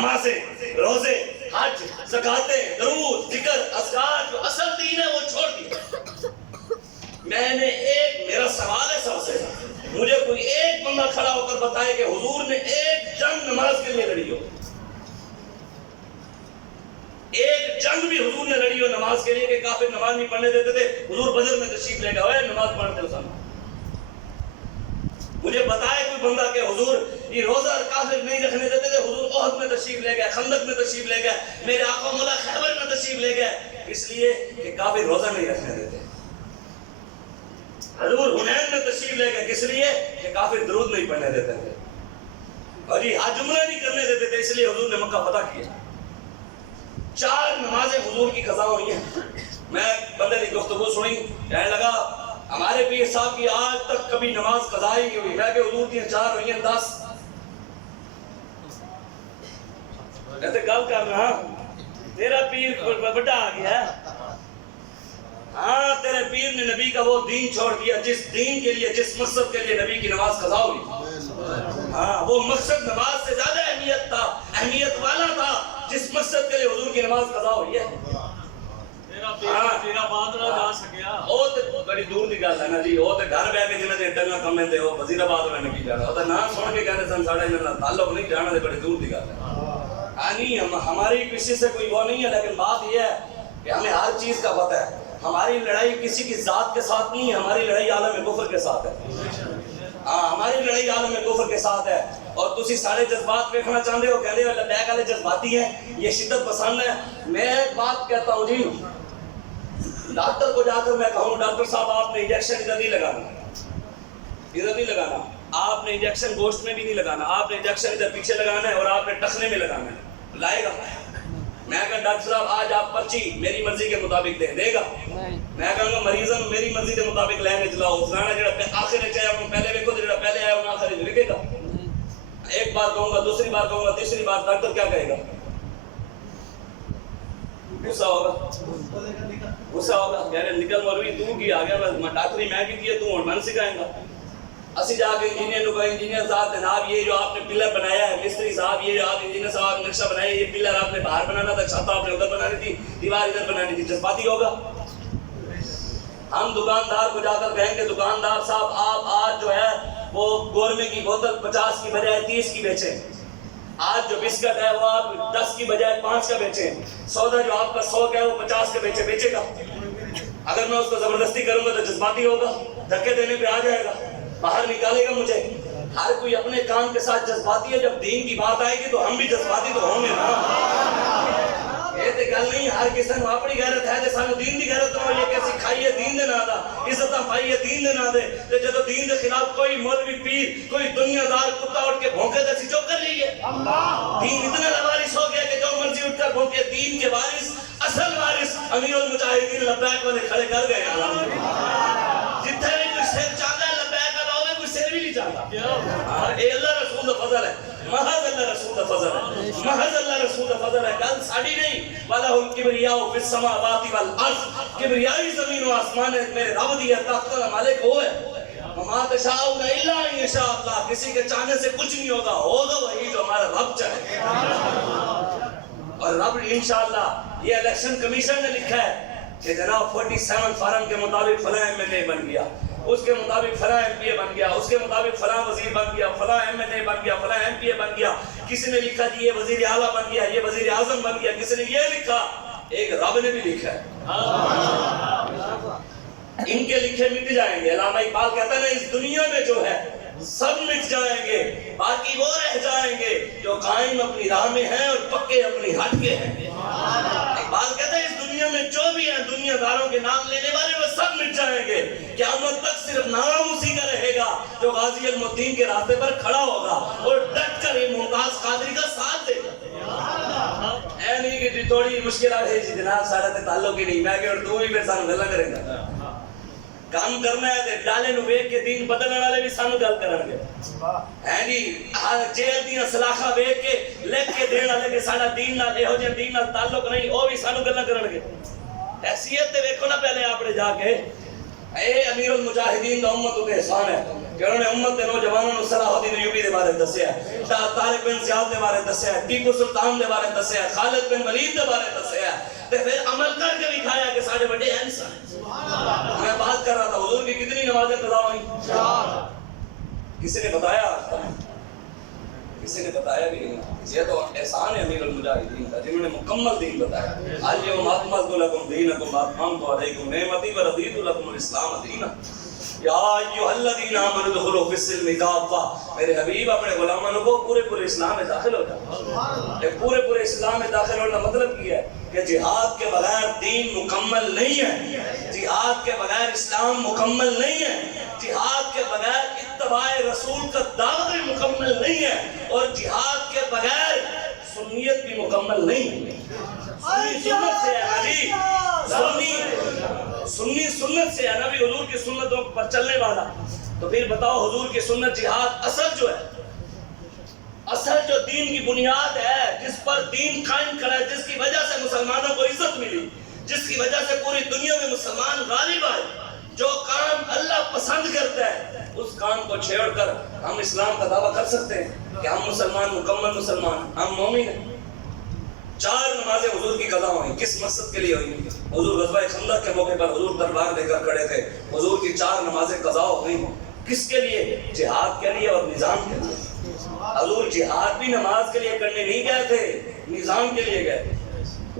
نمازیں، روزے، حج، زکاتیں، درود، ذکر، اذکار، جو اصل دین ہے وہ چھوڑ دیا۔ میں نے میرا سوال ہے سب سے، مجھے کوئی ایک بندہ کھڑا ہو کر بتائے کہ حضور نے ایک جنگ نماز کے لیے لڑی ہو، ایک جنگ بھی حضور نے لڑی ہو نماز کے لیے کہ کافر نماز نہیں پڑھنے دیتے تھے، حضور بدر میں تشریف لے گئے نماز پڑھتے ہو۔ مجھے بتائے کوئی بندہ کہ حضور یہ روزہ اور کافر نہیں رکھنے دیتے تھے، حضور احد میں تشریف لے گئے، خندق میں تشریف لے گئے، میرے آقا مولا خیبر میں تشریف لے گئے، اس لیے کہ کافر روزہ نہیں رکھنے دیتے۔ حضور حنین میں تشریف لے گئے کس لیے کہ کافر درود نہیں پڑھنے دیتے تھے، اور یہ حج عمرہ نہیں کرنے دیتے تھے، اس لیے حضور نے مکہ فتح کیا۔ 4 نمازیں حضور کی قضا ہوئی ہیں۔ میں بندے کی گفتگو سنی، کہنے لگا ہمارے پیر صاحب کی آج تک کبھی نماز قضا ہی نہیں ہوئی۔ میں کہ حضور کی 4 ہوئی ہیں 10۔ کہتے گل کر رہا تیرا پیر بڑا آ گیا ہے، ہاں تیرے پیر نے نبی کا وہ دین چھوڑ دیا جس دین کے لیے، جس مقصد کے لیے نبی کی نماز قضا ہوئی۔ ہاں وہ مقصد نماز سے زیادہ اہمیت تھا، اہمیت والا تھا، جس مقصد کے لیے حضور کی نماز قضا ہوئی ہے۔ تیرا بات نہ جا سکیا، وہ تو بڑی دور دی گل ہے نا جی، وہ تو گھر بیٹھ کے جنہیں دے ٹنگا کمیں دے وہ وزیر آباد میں نہیں جانا، وہ تو نام سن کے کہتے سن ساڑھا انہاں تعلق نہیں جانا، دے بڑی دور دی گل ہے۔ ہماری کسی سے کوئی وہ نہیں ہے، لیکن بات یہ ہے کہ ہمیں ہر چیز کا پتہ ہے۔ ہماری لڑائی کسی کی ذات کے ساتھ نہیں ہے، ہماری لڑائی عالم کفر کے ساتھ ہے۔ ہماری لڑائی عالم کفر کے ساتھ ہے۔ اور تسی سارے جذبات دیکھنا چاہتے ہو، کہتے ہو لبیک والے جذباتی ہیں، یہ شدت پسند ہے۔ میں ایک بات کہتا ہوں جی، ڈاکٹر کو جا کر میں کہوں ڈاکٹر صاحب آپ نے انجیکشن ادھر نہیں لگانا، ادھر نہیں لگانا، آپ نے انجیکشن گوشت میں بھی نہیں لگانا، آپ نے انجیکشن ادھر پیچھے لگانا ہے اور آپ نے ٹخنے میں لگانا ہے، لائے گا؟ میں کہا ڈاکٹر صاحب آج آپ پرچی میری مرضی کے مطابق دے گا؟ میں کہوں گا مریضاں میری مرضی کے مطابق لینے چلاؤ، فلانا جڑا آخر چاہے انہوں پہلے ویکھو جڑا پہلے آیا انہوں آخر لکھے گا۔ ایک بار کہوں گا، دوسری بار کہوں گا، تیسری بار ڈاکٹر کیا کہے گا؟ غصہ ہوگا، غصہ ہوگا، کہہ رہے نکل مولوی تو کی آ گیا، میں ڈاکٹری میں کی تھی تو من سکھائیں گا۔ اسی جا کے انجینئر کو کہا انجینئر صاحب جناب یہ جو آپ نے پلر بنایا ہے، مستری صاحب یہ جو آپ انجینئر صاحب نقشہ بنایا یہ پلر آپ نے باہر بنانا تھا، چھت آپ نے ادھر بنانی تھی، دیوار ادھر بنانی تھی، جذباتی ہوگا؟ ہم دکاندار کو جا کر کہیں گے دکاندار صاحب آپ آج جو ہے وہ گورمے کی بوتل 50 کی بجائے 30 کی بیچیں، آج جو بسکٹ ہے وہ آپ 10 کی بجائے 5 کا بیچیں، سودا جو آپ کا 100 کا ہے وہ 50 کا بیچے گا؟ اگر میں اس کو زبردستی کروں گا تو جذباتی ہوگا، دھکے دینے پہ آ جائے گا، باہر نکالے گا مجھے۔ ہر کوئی اپنے کام کے ساتھ جذباتی ہے، جب دین کی بات آئے گی تو ہم بھی جذباتی تو ہوں گے نا۔ یہ تو گل نہیں، ہر کسی نے اپنی غیرت ہے تے سانو دین دی غیرت ہو، یہ کیسی کھائیے دین دے نام دا، عزت پائیے دین دے نام دے، تے جدوں دین دے خلاف کوئی مولوی پیر کوئی دنیا دار کتا اٹھ کے بھونکے تے اسی چپ کر لیے۔ دین اتنا لوارث ہو گیا کہ جو مرضی اٹھ کر بھونکے، دین کے وارث اصل وارث امیر المجاہدین لبیک والے کھڑے کر گئے۔ جتنے بھی کوئی سر چاہتا ہے لبیک والا ہوئے، کوئی سر بھی نہیں چاہتا۔ اے اللہ رسول دا فضل ہے، محض اللہ رسول دا فضل ہے، محض اللہ رسول دا فضل ہے، گل ساڑی نہیں۔ وَلَهُ الْكِبْرِيَاءُ فِي السَّمَاوَاتِ وَالْأَرْضِ، کبریائی زمین و آسمان ہے میرے رب دی ہے، طاقت کا مالک وہ ہے۔ وَمَا تَشَاءُونَ إِلَّا أَن يَشَاءَ اللَّهُ، کسی کے چاہنے سے کچھ نہیں ہوگا، ہوگا وہی جو ہمارا رب چاہے۔ اور رب انشاءاللہ یہ الیکشن کمیشن نے لکھا ہے کہ جناب 47 فارم کے مطابق فلاں ایم این اے بن گیا، اس کے مطابق فلاں ایم پی اے بن گیا، اس کے مطابق فلاں وزیر بن گیا، فلاں ایم این اے بن گیا، فلاں ایم پی اے بن گیا، کسی نے لکھا جی یہ وزیر اعلیٰ بن گیا، یہ وزیر اعظم بن گیا، کسی نے یہ لکھا، ایک رب نے بھی لکھا ہے۔ ان کے لکھے مٹ جائیں گے، علامہ اقبال کہتا ہے نا اس دنیا میں جو ہے سب مٹ جائیں گے، باقی وہ رہ جائیں گے جو قائم اپنی راہ میں ہیں اور پکے اپنی ہٹ کے ہیں۔ اقبال کہتا ہے اس دنیا میں جو بھی ہیں دنیا داروں کے نام لینے والے وہ سب مٹ جائیں گے، قیامت تک صرف نام اسی کا رہے گا جو غازی المدین کے راستے پر کھڑا ہوگا اور ڈٹ کر یہ ممتاز قادری کا ساتھ دے گا۔ اے نہیں کہ جی تھوڑی مشکل آ رہی جی جناب سارے تے تعلق ہی نہیں، میں کہ اور تو بھی پھر سانو گلاں کرے گا، کام کرنا ہے تے ڈالے نو ویکھ کے دین بدلنے والے بھی سانو گل کرن گے، ہیں جی جیل دیاں سلاخاں ویکھ کے لکھ کے دین والے کہ ساڈا دین نال ایہو جہے دین نال تعلق نہیں، او بھی سانو گلاں کرن گے۔ حیثیت تے ویکھو نا پہلے اپنے جا کے، اے امیر المجاہدین دا امت تے احسان ہے کہ انہوں نے امت دے نوجوانوں نے صلاح الدین ایوبی دے بارے دسیا ہے، طارق بن زیاد دے بارے دسیا ہے، ٹیپو سلطان دے بارے دسیا ہے، خالد بن ولید دے بارے دسیا ہے، تے پھر عمل کر کے دکھایا کہ سارے بڑے انسان ہیں۔ میں بات کر رہا تھا حضور کی کتنی نمازیں قضا ہوئیں؟ 4۔ کسی نے بتایا؟ کسی نے بتایا بھی نہیں۔ یہ تو احسان ہے امیر المجاہدین کا جنہوں نے مکمل دین بتایا۔ الیوم اکملت لکم دینکم واتممت علیکم نعمتی ورضیت لکم الاسلام دینا۔ یا ایھا الذین آمنوا ادخلوا فی السلم کافہ، میرے حبیب اپنے غلاموں کو پورے اسلام میں داخل ہو جاؤ۔ پورے اسلام میں داخل ہونے کا مطلب یہ ہے کہ جہاد کے بغیر دین مکمل نہیں ہے، جہاد کے بغیر اسلام مکمل نہیں ہے، جہاد کے بغیر اتباع رسول کا دعوی مکمل نہیں ہے، اور جہاد کے بغیر سنیت بھی مکمل نہیں ہے۔ سنی سنت سے ہے نبی، سنی سنت سے ہے نبی، حضور کی سنتوں پر چلنے والا۔ تو پھر بتاؤ حضور کی سنت جہاد اصل جو ہے، اصل جو دین کی بنیاد ہے، جس پر دین قائم کرا ہے، جس کی وجہ سے مسلمانوں کو عزت ملی، جس کی وجہ سے پوری دنیا میں مسلمان غالب آئے، جو کام اللہ پسند کرتا ہے، اس کام کو چھیڑ کر ہم اسلام کا دعویٰ کر سکتے ہیں کہ ہم مسلمان، مکمل مسلمان، ہم مومن ہیں۔ 4 نمازیں حضور کی قضا ہوئی، کس مقصد کے لیے ہوئی؟ حضور غزوہ خندق کے موقع پر حضور تلوار لے کر کھڑے تھے، حضور کی 4 نمازیں قضا ہو گئی۔ کس کے لیے؟ جہاد کے لیے اور نظام کے لیے۔ حضور جہاد بھی نماز کے لیے کرنے نہیں گئے تھے، نظام کے لیے گئے تھے۔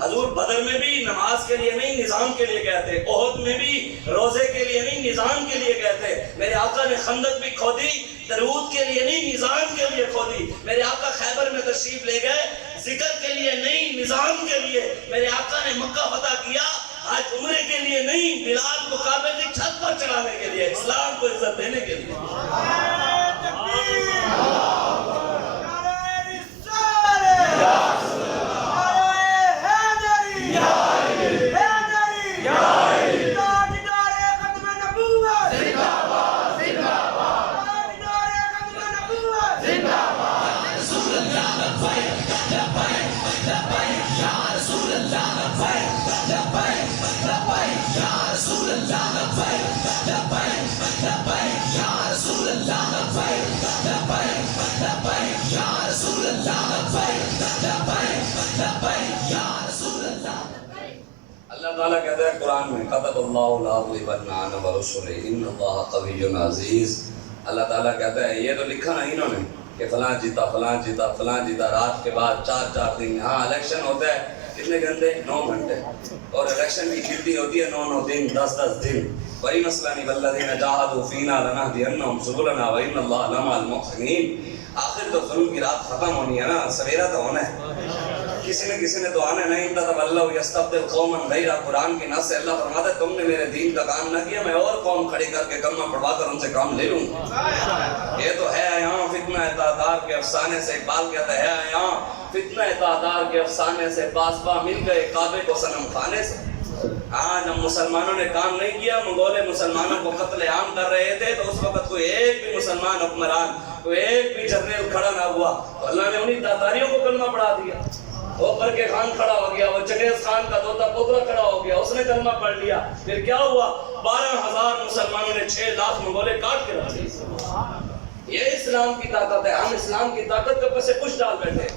حضور بدر میں بھی نماز کے لیے نہیں، نظام کے لیے گئے تھے۔ احد میں بھی روزے کے لیے نہیں، نظام کے لیے گئے تھے۔ میرے آقا نے خندق بھی کھودی درود کے لیے نہیں، نظام کے لیے کھودی۔ میرے آقا خیبر میں تشریف لے گئے ذکر کے لیے نہیں، نظام کے لیے۔ میرے آقا نے مکہ فتح کیا آج عمرے کے لیے نہیں، بلال کو کعبے کی چھت پر چڑھانے کے لیے، اسلام کو عزت دینے کے لیے۔ اللہ تعالیٰ کہتا ہے قرآن میں کتب اللہ لأغلبن أنا ورسلی ان اللہ قوی عزیز۔ اللہ تعالیٰ کہتا ہے یہ تو لکھا نا انہوں نے کہ فلاں جیتا فلاں جیتا فلاں جیتا، رات کے بعد 4 دن۔ ہاں الیکشن ہوتا ہے کتنے گھنٹے؟ 9 گھنٹے، اور الیکشن کی گنتی ہوتی ہے 9 دن، 10 دن۔ وہی مسئلہ نہیں، والذین جاہدوا فینا لنہدینہم سبلنا وان اللہ لمع المحسنین۔ آخر تو ظلم کی رات ختم ہونی ہے نا، سویرا تو ہونا ہے۔ کسی نے تو آنا نہیں، تتولوا یستبدل قوما غیرا۔ قرآن کی نص سے اللہ فرماتا ہے تم نے میرے دین کا کام نہ کیا، میں اور قوم کھڑی کر کے کلمہ پڑھوا کر ان سے کام لے لوں گا۔ یہ تو ہے یہاں فتنہ تاتار کے افسانے سے، اقبال کہتا ہے یہاں فتنہ تاتار کے افسانے سے، پاسباں مل گئے کعبے کو صنم کھانے سے۔ ہاں جب مسلمانوں نے کام نہیں کیا، منگولے مسلمانوں کو قتل عام کر رہے تھے، تو اس وقت کوئی ایک بھی مسلمان حکمران، کوئی ایک بھی جنرل کھڑا نہ ہوا، تو اللہ نے انہی تاتاریوں کو کلمہ پڑھا دیا۔ وہ پر کے خان کھڑا ہو گیا، وہ چنگیز خان کا دوتا پوترا کھڑا ہو گیا، اس نے کلمہ پڑھ لیا۔ پھر کیا ہوا؟ 12,000 مسلمانوں نے 6 لاکھ منگولے کاٹ کے رکھ دیے۔ یہ اسلام کی طاقت ہے۔ ہم اسلام کی طاقت کے اوپر سے کچھ ڈال بیٹھے،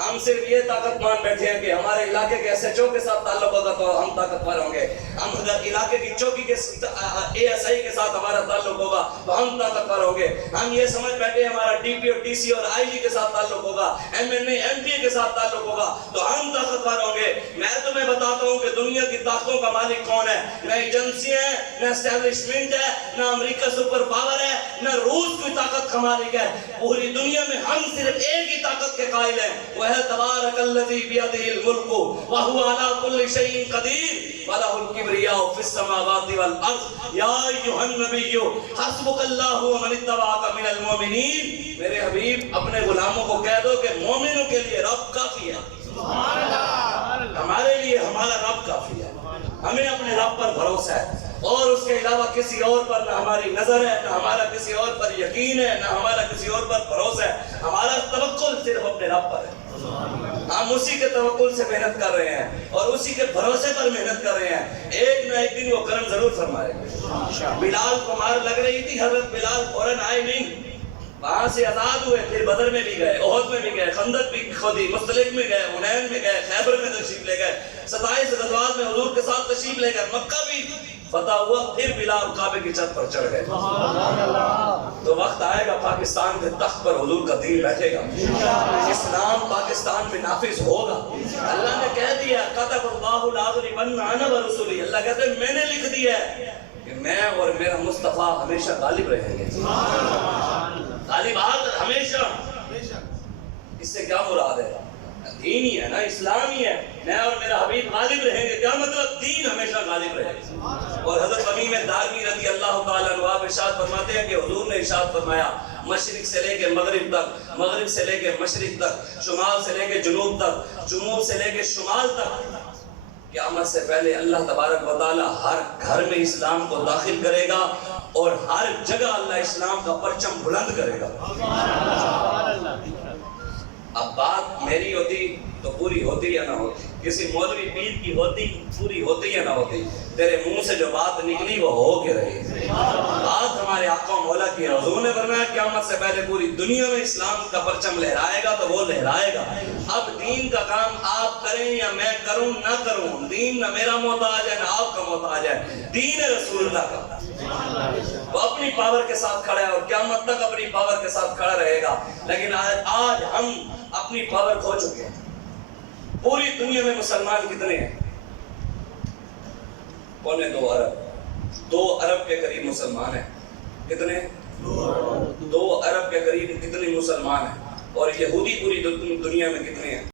ہم صرف یہ طاقت مان بیٹھے ہیں کہ ہمارے علاقے کے ایس ایچ او کے ساتھ تعلق ہوگا تو ہم طاقتور ہوں گے، ہم اگر علاقے کی چوکی کے ASI کے ساتھ ہمارا تعلق ہوگا تو ہم طاقتور ہوں گے۔ ہم یہ سمجھ بیٹھے ہمارا DP اور DC اور IG کے ساتھ تعلق ہوگا، MNA MPA کے ساتھ تعلق ہوگا تو ہم طاقتور ہوں گے۔ میں تمہیں بتاتا ہوں کہ دنیا کی طاقتوں کا مالک کون ہے؟ نہ ایجنسیاں ہیں، نہ اسٹیبلشمنٹ ہے، نہ امریکہ سپر پاور ہے، نہ روس کی طاقت کا مالک ہے۔ پوری دنیا میں ہم صرف ایک ہی طاقت کے قائل ہیں، وہ ہے تبارک الذی بیدہ الملک وہو علی کل شیء قدیر وَلَهُ الْكِبْرِيَاءُ فِي السَّمَاوَاتِ وَالْأَرْضِ یا ایھا النبی حسبک اللہ ومن اتبعک من المؤمنین۔ میرے حبیب اپنے غلاموں کو کہہ دو کہ مومنوں کے لیے رب کافی ہے، ہمارے لیے ہمارا رب کافی ہے۔ ہمیں اپنے رب پر بھروسہ ہے، اور اس کے علاوہ کسی اور پر نہ ہماری نظر ہے، نہ ہمارا کسی اور پر یقین ہے، نہ ہمارا کسی اور پر بھروسہ ہے۔ ہمارا توکل صرف اپنے رب پر ہے۔ ہم ہم اسی کے توکل سے محنت کر رہے ہیں اور اسی کے بھروسے پر محنت کر رہے ہیں. ایک نہ ایک دن وہ کرم ضرور فرمائے گا. بلال کو مار لگ رہی تھی, حضرت بلال فوراً آئے نہیں, وہاں سے آزاد ہوئے, پھر بدر میں بھی گئے, احد میں بھی گئے, خندق بھی کھودی, مستلق میں گئے, حنین میں گئے, خیبر میں تشریف لے گئے, 27 غزوات میں حضور کے ساتھ تشریف لے گئے, مکہ بھی فتح ہوا, پھر بلال کعبے کی چھت پر چڑھ گئے. تو وقت آئے گا پاکستان کے تخت پر حضور کا دین بیٹھے گا, اسلام پاکستان میں نافذ ہوگا. اللہ نے کہہ دیا کتب اللہ لاغلبن انا ورسلی, اللہ کہتے ہیں میں نے لکھ دیا ہے کہ میں اور میرا مصطفیٰ ہمیشہ غالب رہیں گے. غالب ہمیشہ. اس سے کیا مراد ہے؟ دین ہی ہے نا, اسلام ہی ہے. میں اور میرا حبیب غالب رہیں گے, کیا مطلب؟ دین ہمیشہ غالب رہے گا. اور حضرت تمیم دارمی رضی اللہ تعالیٰ عنہ ارشاد فرماتے ہیں کہ حضور نے ارشاد فرمایا مشرق سے لے کے مغرب تک, مغرب سے لے کے مشرق تک, شمال سے لے کے جنوب تک, جنوب سے لے کے شمال تک, قیامت سے پہلے اللہ تبارک و تعالی ہر گھر میں اسلام کو داخل کرے گا اور ہر جگہ اللہ اسلام کا پرچم بلند کرے گا. اب بات میری ہوتی تو پوری ہوتی یا نہ ہوتی, کسی مولوی پیر کی ہوتی پوری ہوتی یا نہ ہوتی, تیرے منہ سے جو بات نکلی وہ ہو کے رہی. بات ہمارے آقا و مولا کی ہے. حضور نے فرمایا قیامت سے پہلے پوری دنیا میں اسلام کا پرچم لہرائے گا تو وہ لہرائے گا. اب دین کا کام آپ کریں یا میں کروں نہ کروں, دین نہ میرا محتاج ہے نہ آپ کا محتاج ہے, دین رسول اللہ کا. وہ اپنی پاور کے ساتھ کھڑا ہے اور قیامت تک اپنی پاور کے ساتھ کھڑا رہے گا. لیکن آج ہم اپنی پاور کھو چکے ہیں. پوری دنیا میں مسلمان کتنے ہیں؟ 2.25 ارب. 2 ارب کے قریب مسلمان ہیں. کتنے؟ 2 ارب کے قریب کتنے مسلمان ہیں. اور یہودی پوری دنیا میں کتنے ہیں؟